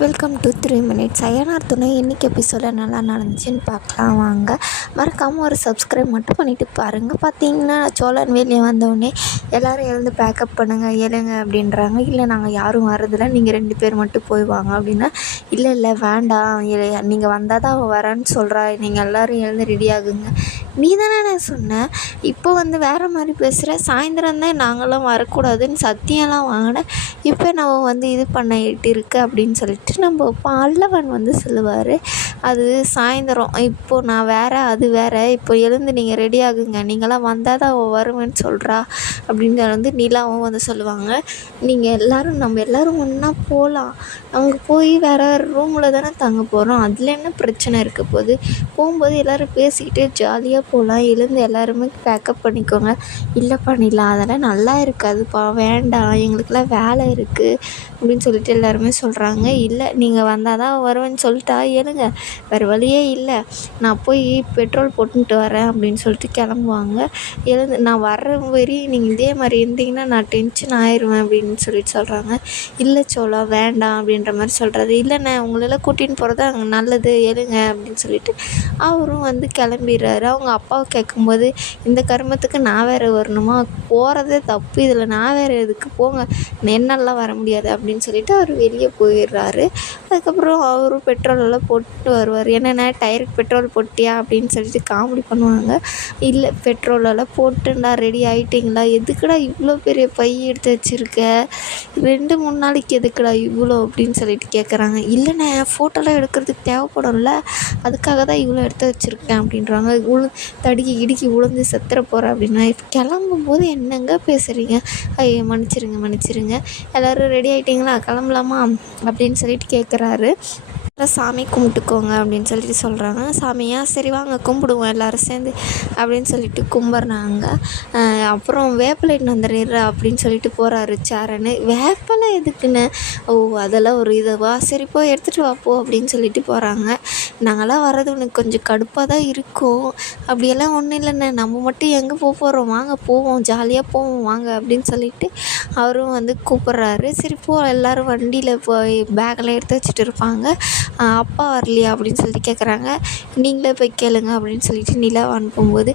Welcome to 3 minutes. Ayyanar துணை இன்றைக்கி எபிசோட நல்லா நடந்துச்சுன்னு பார்க்கலாம் வாங்க. மறக்காமல் ஒரு சப்ஸ்கிரைப் மட்டும் பண்ணிவிட்டு பாருங்கள். பார்த்தீங்கன்னா சோழன் வெளியே வந்தோடனே எல்லோரும் எழுந்து பேக்கப் பண்ணுங்கள் எழுங்க அப்படின்றாங்க. இல்லை நாங்கள் யாரும் வர்றதில்ல, நீங்கள் 2 பேர் மட்டும் போய் வாங்க அப்படின்னா, இல்லை வேண்டாம், நீங்கள் வந்தால் தான் அவள் வரேன்னு சொல்கிறா, நீங்கள் எல்லோரும் எழுந்து ரெடி ஆகுங்க. நீ தானே நான் சொன்னேன், இப்போ வந்து வேறு மாதிரி பேசுகிற, சாயந்தரம் தான் நாங்களாம் வரக்கூடாதுன்னு சத்தியம்லாம் வாங்கினேன், இப்போ நம்ம வந்து இது பண்ணிட்டு இருக்கு அப்படின்னு சொல்லிட்டு நம்ம பல்லவன் வந்து சொல்லுவார். அது சாயந்தரம், இப்போது நான் வேறு அது வேறு, இப்போ எழுந்து நீங்கள் ரெடி ஆகுங்க, நீங்களாம் வந்தால் தான் அவள் வருவேன்னு சொல்கிறா அப்படின்னு வந்து நிலாவும் வந்து சொல்லுவாங்க. நீங்கள் நம்ம எல்லோரும் ஒன்றா போகலாம், அங்கே போய் வேறு ரூமில் தானே தங்க போகிறோம், அதில் என்ன பிரச்சனை இருக்க போகுது, போகும்போது எல்லோரும் பேசிக்கிட்டு ஜாலியாக போகலாம், எழுந்து எல்லாருமே பேக்கப் பண்ணிக்கோங்க. இல்லைப்பா நிலா, அதெல்லாம் நல்லா இருக்காதுப்பா, வேண்டாம், எங்களுக்கெல்லாம் வேலை இருக்குது அப்படின்னு சொல்லிட்டு எல்லாருமே சொல்கிறாங்க. இல்லை நீங்கள் வந்தால் தான் வருவேன்னு சொல்லிட்டா எழுங்க, வேறு வழியே இல்லை, நான் போய் பெட்ரோல் போட்டுட்டு வரேன் அப்படின்னு சொல்லிட்டு கிளம்புவாங்க. எழுந்து நான் வர்ற வரி நீங்கள் இதே மாதிரி இருந்தீங்கன்னா நான் டென்ஷன் ஆயிடுவேன் அப்படின்னு சொல்லிட்டு சொல்கிறாங்க. இல்லை சோழா வேண்டாம் அப்படின்ற மாதிரி சொல்கிறது. இல்லைண்ணே, உங்களெல்லாம் கூட்டின்னு போகிறது அங்கே நல்லது, எழுங்க அப்படின்னு சொல்லிட்டு அவரும் வந்து கிளம்பிடுறாரு. அவங்க அப்பாவை கேட்கும்போது, இந்த கருமத்துக்கு நான் வேறு வரணுமா, போகிறதே தப்பு, இதில் நான் வேறு எதுக்கு, போங்க, என்னாலாம் வர முடியாது அப்படின்னு சொல்லிட்டு அவர் வெளியே போயிடுறாரு. அதுக்கப்புறம் அவரும் பெட்ரோல் எல்லாம் போட்டு வருவார். என்னென்ன டயருக்கு பெட்ரோல் போட்டியா அப்படின்னு சொல்லிட்டு காமெடி பண்ணுவாங்க. இல்லை பெட்ரோலெல்லாம் போட்டுண்டா, ரெடி ஆகிட்டிங்களா, எதுக்குடா இவ்வளோ பெரிய பை எடுத்து வச்சுருக்க, 2-3 நாளைக்கு எதுக்குடா இவ்வளோ அப்படின்னு சொல்லிட்டு கேட்குறாங்க. இல்லைண்ணே, ஃபோட்டோலாம் எடுக்கிறதுக்கு தேவைப்படும்ல, அதுக்காக தான் இவ்வளோ எடுத்து வச்சுருக்கேன் அப்படின்றாங்க. தடுக்கி இடுக்கி உளுந்து செத்துற போகிற அப்படின்னா, கிளம்பும்போது என்னங்க பேசுகிறீங்க, ஐயோ மன்னிச்சிருங்க, எல்லோரும் ரெடி ஆகிட்டிங்களா, கிளம்பலாமா அப்படின்னு சொல்லிட்டு கேட்குறாரு. சாமி கும்பிட்டுக்கோங்க அப்படின்னு சொல்லிட்டு சொல்கிறாங்க. சாமியா சரி வாங்க கும்பிடுவோம் எல்லோரும் சேர்ந்து அப்படின்னு சொல்லிட்டு கும்பிட்றாங்க. அப்புறம் வேப்பிலைன்னு வந்துடுற அப்படின்னு சொல்லிட்டு போகிறாரு சேரன்னு. வேப்பிலை எதுக்குன்னு, ஓ அதெல்லாம் ஒரு இதுவா, சரி போய் எடுத்துகிட்டு வா போ அப்படின்னு சொல்லிட்டு போகிறாங்க. நாங்களாம் வர்றது உனக்கு கொஞ்சம் கடுப்பாக தான் இருக்கும், அப்படியெல்லாம் ஒன்றும் இல்லைண்ணே, நம்ம மட்டும் எங்கே போகிறோம், வாங்க போவோம், ஜாலியாக போவோம் வாங்க அப்படின்னு சொல்லிட்டு அவரும் வந்து கூப்பிட்றாரு. சரி போ, எல்லோரும் வண்டியில் போய் பேக்கெல்லாம் எடுத்து வச்சுட்டு இருப்பாங்க. அப்பா வரலையா அப்படின்னு சொல்லிட்டு கேட்குறாங்க. நீங்களே போய் கேளுங்க அப்படின்னு சொல்லிட்டு நிலாவை அனுப்பும்போது,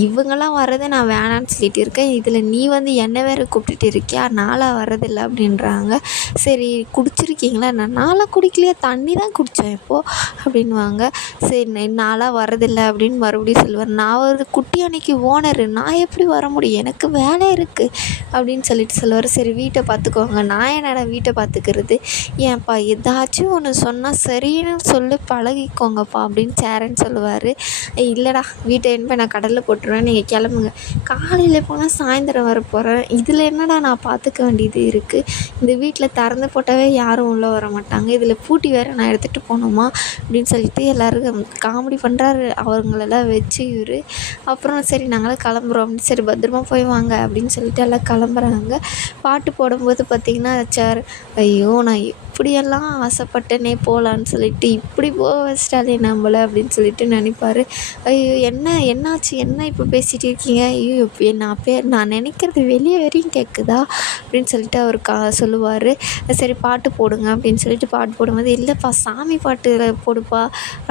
இவங்கெல்லாம் வர்றதை நான் வேணான்னு சொல்லிட்டு இருக்கேன், இதில் நீ வந்து என்ன வேறு கூப்பிட்டுட்டு இருக்கியா, நாளாக வர்றதில்லை அப்படின்றாங்க. சரி குடிச்சிருக்கீங்களா, நாளாக குடிக்கலையா, தண்ணி தான் குடித்தேன் இப்போது அப்படின்வாங்க. சரி நாளாக வர்றதில்லை அப்படின்னு மறுபடியும் சொல்லுவார். நான் ஒரு குட்டி அன்னைக்கு ஓனரு, நான் எப்படி வர முடியும், எனக்கு வேலை இருக்குது அப்படின்னு சொல்லிட்டு சொல்லுவார். சரி வீட்டை பார்த்துக்கோங்க, நான் என்னடா வீட்டை பார்த்துக்கிறது, ஏன்ப்பா ஏதாச்சும் ஒன்று சொன்னால் சரின்னு சொல்லி பழகிக்கோங்கப்பா அப்படின்னு சேரன்னு சொல்லுவார். இல்லைடா வீட்டை போய் நான் கடலில் போட்டுருவேன், நீங்கள் கிளம்புங்க, காலையில் போனால் சாயந்தரம் வர போகிறேன், இதில் என்னடா நான் பார்த்துக்க வேண்டியது இருக்குது, இந்த வீட்டில் திறந்து போட்டாவே யாரும் உள்ளே வர மாட்டாங்க, இதில் பூட்டி வேறு நான் எடுத்துகிட்டு போகணுமா அப்படின்னு சொல்லிட்டு எல்லோரும் காமெடி பண்ணுறாரு அவங்களெல்லாம் வச்சு இவர். அப்புறம் சரி நாங்களாம் கிளம்புறோம் அப்படின்னு, சரி பத்திரமா போய் வாங்க அப்படின்னு சொல்லிட்டு எல்லாம் கிளம்புறாங்க. பாட்டு போடும்போது பார்த்திங்கன்னா சார், ஐயோ நான் இப்படியெல்லாம் ஆசைப்பட்டனே போகலான்னு சொல்லிட்டு இப்படி போக வச்சிட்டாலே நம்மளை அப்படின்னு சொல்லிட்டு நினைப்பார். ஐயோ என்னாச்சு, என்ன இப்போ பேசிகிட்டு இருக்கீங்க, ஐயோ இப்போ நான் நினைக்கிறது வெளியே வரையும் கேட்குதா அப்படின்னு சொல்லிட்டு அவர் சொல்லுவார். சரி பாட்டு போடுங்க அப்படின்னு சொல்லிட்டு பாட்டு போடும்போது, இல்லைப்பா சாமி பாட்டு போடுப்பா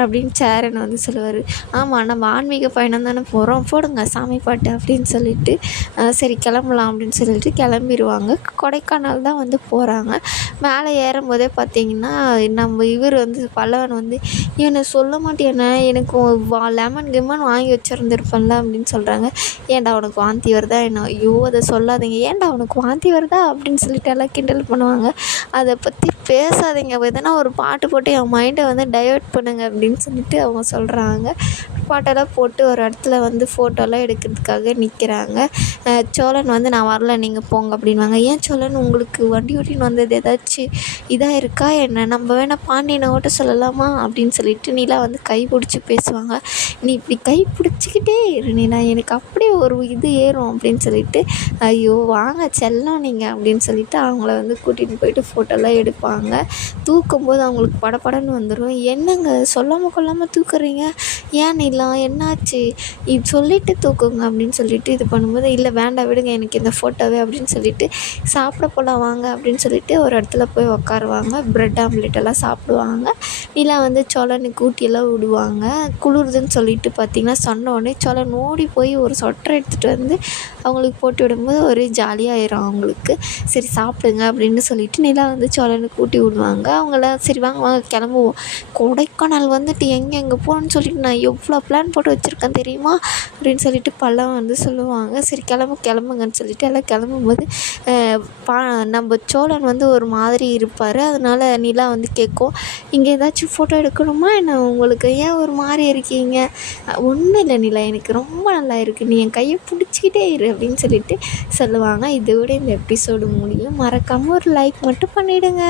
அப்படின்னு சேரன் வந்து சொல்லுவார். ஆமாம் நம்ம ஆன்மீக பயணம் தானே போகிறோம், போடுங்க சாமி பாட்டு அப்படின்னு சொல்லிட்டு சரி கிளம்பலாம் அப்படின்னு சொல்லிட்டு கிளம்பிடுவாங்க. கொடைக்கானல் தான் வந்து போகிறாங்க. மேலே ஏறும்போதே பார்த்திங்கன்னா நம்ம இவர் வந்து பல்லவன் வந்து, இவனை சொல்ல மாட்டேன்னு எனக்கு லெமன் கிமன் வாங்கி வச்சுருந்துருப்பேன்ல அப்படின்னு சொல்கிறாங்க. ஏன்டா உனக்கு வாந்தி வருதா என்ன, ஐயோ அதை சொல்லாதீங்க, ஏன்டா உனக்கு வாந்தி வருதா அப்படின்னு சொல்லிட்டு எல்லாம் கிண்டல் பண்ணுவாங்க. அதை பற்றி பேசாதீங்க, எதனா ஒரு பாட்டு போட்டு என் மைண்டை வந்து டைவர்ட் பண்ணுங்க அப்படின்னு சொல்லிட்டு அவங்க சொல்கிறாங்க. பாட்டெல்லாம் போட்டு ஒரு இடத்துல வந்து ஃபோட்டோலாம் எடுக்கிறதுக்காக நிற்கிறாங்க. சோழன் வந்து நான் வரல நீங்கள் போங்க அப்படின்வாங்க. ஏன் சோழன் உங்களுக்கு வண்டி ஓட்டின்னு வந்தது ஏதாச்சும் இதாக இருக்கா என்ன, நம்ம வேணால் பாண்டியனை ஓட்ட சொல்லலாமா அப்படின்னு சொல்லிட்டு நிலா வந்து கை பிடிச்சி பேசுவாங்க. நீ இப்படி கை பிடிச்சிக்கிட்டே இரு நிலா, எனக்கு அப்படியே ஒரு இது ஏறும் அப்படின்னு சொல்லிட்டு, ஐயோ வாங்க செல்லம் நீங்கள் அப்படின்னு சொல்லிட்டு அவங்கள வந்து கூட்டிகிட்டு போயிட்டு ஃபோட்டோலாம் எடுப்பாங்க. தூக்கும்போது அவங்களுக்கு படப்படன்னு வந்துடும். என்னங்க சொல்லாமல் கொள்ளாமல் தூக்குறீங்க, ஏன் நிலா என்னாச்சு இது சொல்லிவிட்டு தூக்குங்க அப்படின்னு சொல்லிட்டு இது பண்ணும்போது, இல்லை வேண்டாம் விடுங்க எனக்கு இந்த ஃபோட்டோவே அப்படின்னு சொல்லிட்டு, சாப்பிட போகலாம் வாங்க அப்படின்னு சொல்லிட்டு ஒரு இடத்துல போய் உட்காருவாங்க. ப்ரெட் ஆம்லெட் எல்லாம் சாப்பிடுவாங்க. நிலா வந்து சோழனுக்கு ஊட்டியெல்லாம் விடுவாங்க. குளிருதுன்னு சொல்லிட்டு பார்த்திங்கன்னா சொன்ன உடனே சோழன் ஓடி போய் ஒரு சொட்டரை எடுத்துகிட்டு வந்து அவங்களுக்கு போட்டு விடும்போது ஒரே ஜாலியாகிடும் அவங்களுக்கு. சரி சாப்பிடுங்க அப்படின்னு சொல்லிட்டு நிலா வந்து சோழனுக்கு ஊட்டி விடுவாங்க. அவங்களாம் சரி வாங்க வாங்க கிளம்புவோம், கொடைக்கானல் வந்துட்டு எங்கே போகணுன்னு சொல்லிட்டு நான் எவ்வளோ பிளான் போட்டு வச்சுருக்கேன் தெரியுமா அப்படின்னு சொல்லிட்டு பல்லம் வந்து சொல்லுவாங்க. சரி கிளம்புங்கன்னு சொல்லிட்டு எல்லாம் கிளம்பும்போது நம்ம சோழன் வந்து ஒரு மாதிரி இருப்பார். அதனால் நிலா வந்து கேட்கும், இங்கே ஏதாச்சும் ஃபோட்டோ எடுக்கணுமா என்ன உங்களுக்கு, ஏன் ஒரு மாதிரி இருக்கீங்க? ஒன்றும் இல்லை நிலா, எனக்கு ரொம்ப நல்லா இருக்குது, நீ என் கையை பிடிச்சிக்கிட்டே இரு அப்படின்னு சொல்லிட்டு சொல்லுவாங்க. இதோட இந்த எபிசோடு முடியும். மறக்காமல் ஒரு லைக் மட்டும் பண்ணிவிடுங்க.